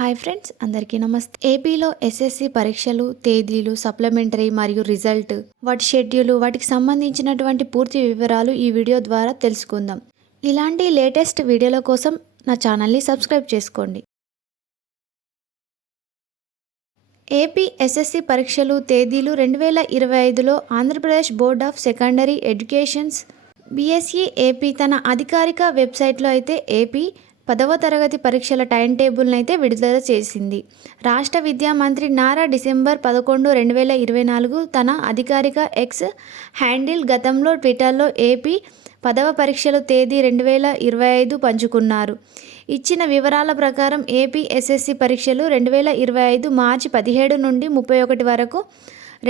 Hi friends, అందరికీ నమస్తే. ఏపీలో ఎస్ఎస్సి పరీక్షలు తేదీలు, సప్లిమెంటరీ మరియు రిజల్ట్, వాటి షెడ్యూల్, వాటికి సంబంధించినటువంటి పూర్తి వివరాలు ఈ వీడియో ద్వారా తెలుసుకుందాం. ఇలాంటి లేటెస్ట్ వీడియోల కోసం నా ఛానల్ని సబ్స్క్రైబ్ చేసుకోండి. ఏపీ ఎస్ఎస్సి పరీక్షలు తేదీలు 2025లో Andhra Pradesh board of secondary educations BSE AP తన అధికారిక వెబ్సైట్లో అయితే ఏపీ 10వ తరగతి పరీక్షల టైం టేబుల్ని అయితే విడుదల చేసింది. రాష్ట్ర విద్యా మంత్రి నారా డిసెంబర్ 11, 2024 తన అధికారిక ఎక్స్ హ్యాండిల్ గతంలో ట్విట్టర్లో ఏపీ 10వ పరీక్షల తేదీ 2025 పంచుకున్నారు. ఇచ్చిన వివరాల ప్రకారం ఏపీ ఎస్ఎస్సి పరీక్షలు 2025 మార్చి 17 నుండి 31 వరకు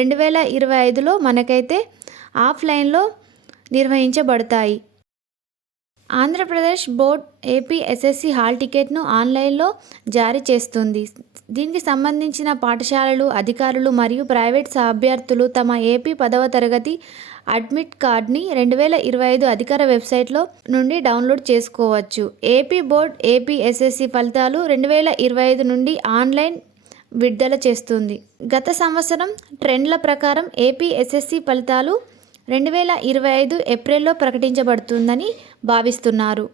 2025లో మనకైతే ఆఫ్లైన్లో నిర్వహించబడతాయి. Andhra Pradesh board AP SSC hall టికెట్ను ఆన్లైన్లో జారీ చేస్తుంది. దీనికి సంబంధించిన పాఠశాలలు, అధికారులు మరియు ప్రైవేట్ అభ్యర్థులు తమ ఏపీ 10వ తరగతి అడ్మిట్ కార్డ్ని 2025 అధికార వెబ్సైట్లో నుండి డౌన్లోడ్ చేసుకోవచ్చు. ఏపీ బోర్డ్ ఏపీ ఎస్ఎస్సి ఫలితాలు 2025 నుండి ఆన్లైన్ విడుదల చేస్తుంది. గత సంవత్సరం ట్రెండ్ల ప్రకారం ఏపీ ఎస్ఎస్సి ఫలితాలు 2025 ఏప్రిల్లో ప్రకటించబడుతుందని భావిస్తున్నారు.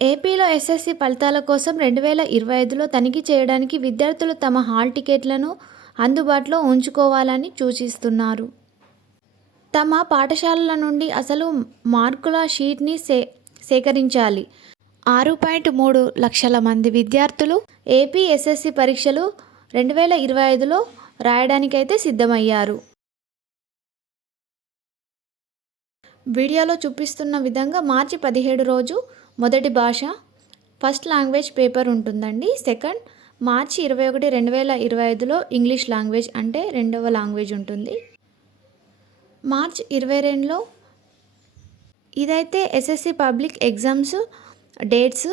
ఏపీలో ఎస్ఎస్సి ఫలితాల కోసం 2025లో తనిఖీ చేయడానికి విద్యార్థులు తమ హాల్ టికెట్లను అందుబాటులో ఉంచుకోవాలని సూచిస్తున్నారు. తమ పాఠశాలల నుండి అసలు మార్కుల షీట్ని సేకరించాలి. 6.3 లక్షల మంది విద్యార్థులు ఏపీ ఎస్ఎస్సి పరీక్షలు 2025లో రాయడానికైతే సిద్ధమయ్యారు. వీడియోలో చూపిస్తున్న విధంగా మార్చి 17 రోజు మొదటి భాష ఫస్ట్ లాంగ్వేజ్ పేపర్ ఉంటుందండి. సెకండ్ మార్చి 21, 2025లో ఇంగ్లీష్ లాంగ్వేజ్ అంటే రెండవ లాంగ్వేజ్ ఉంటుంది. మార్చి 22లో ఇదైతే SSC public exams dates.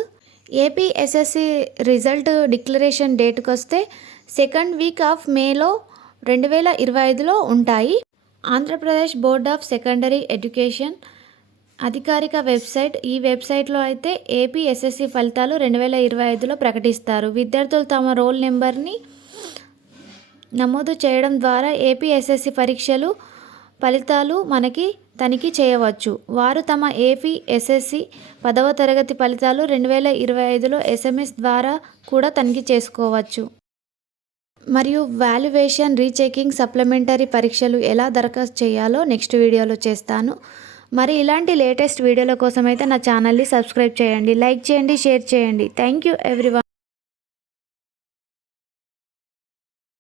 AP SSC result declaration డేట్కి వస్తే సెకండ్ వీక్ ఆఫ్ మేలో 2025లో ఉంటాయి. Andhra Pradesh board of secondary education అధికారిక వెబ్సైట్. ఈ వెబ్సైట్లో అయితే ఏపీ ఎస్ఎస్సి ఫలితాలు 2025లో ప్రకటిస్తారు. విద్యార్థులు తమ రోల్ నెంబర్ని నమోదు చేయడం ద్వారా ఏపీ ఎస్ఎస్సి పరీక్షలు ఫలితాలు మనకి తనిఖీ చేయవచ్చు. వారు తమ ఏపీ ఎస్ఎస్సి 10వ తరగతి ఫలితాలు 2025లో ఎస్ఎంఎస్ ద్వారా కూడా తనిఖీ చేసుకోవచ్చు. మరియు వాల్యుయేషన్, రీచెకింగ్, సప్లిమెంటరీ పరీక్షలు ఎలా దరఖాస్తు చేయాలో నెక్స్ట్ వీడియోలో చేస్తాను. మరి ఇలాంటి లేటెస్ట్ వీడియోల కోసం అయితే నా ఛానల్ని సబ్స్క్రైబ్ చేయండి, లైక్ చేయండి, షేర్ చేయండి. Thank you everyone.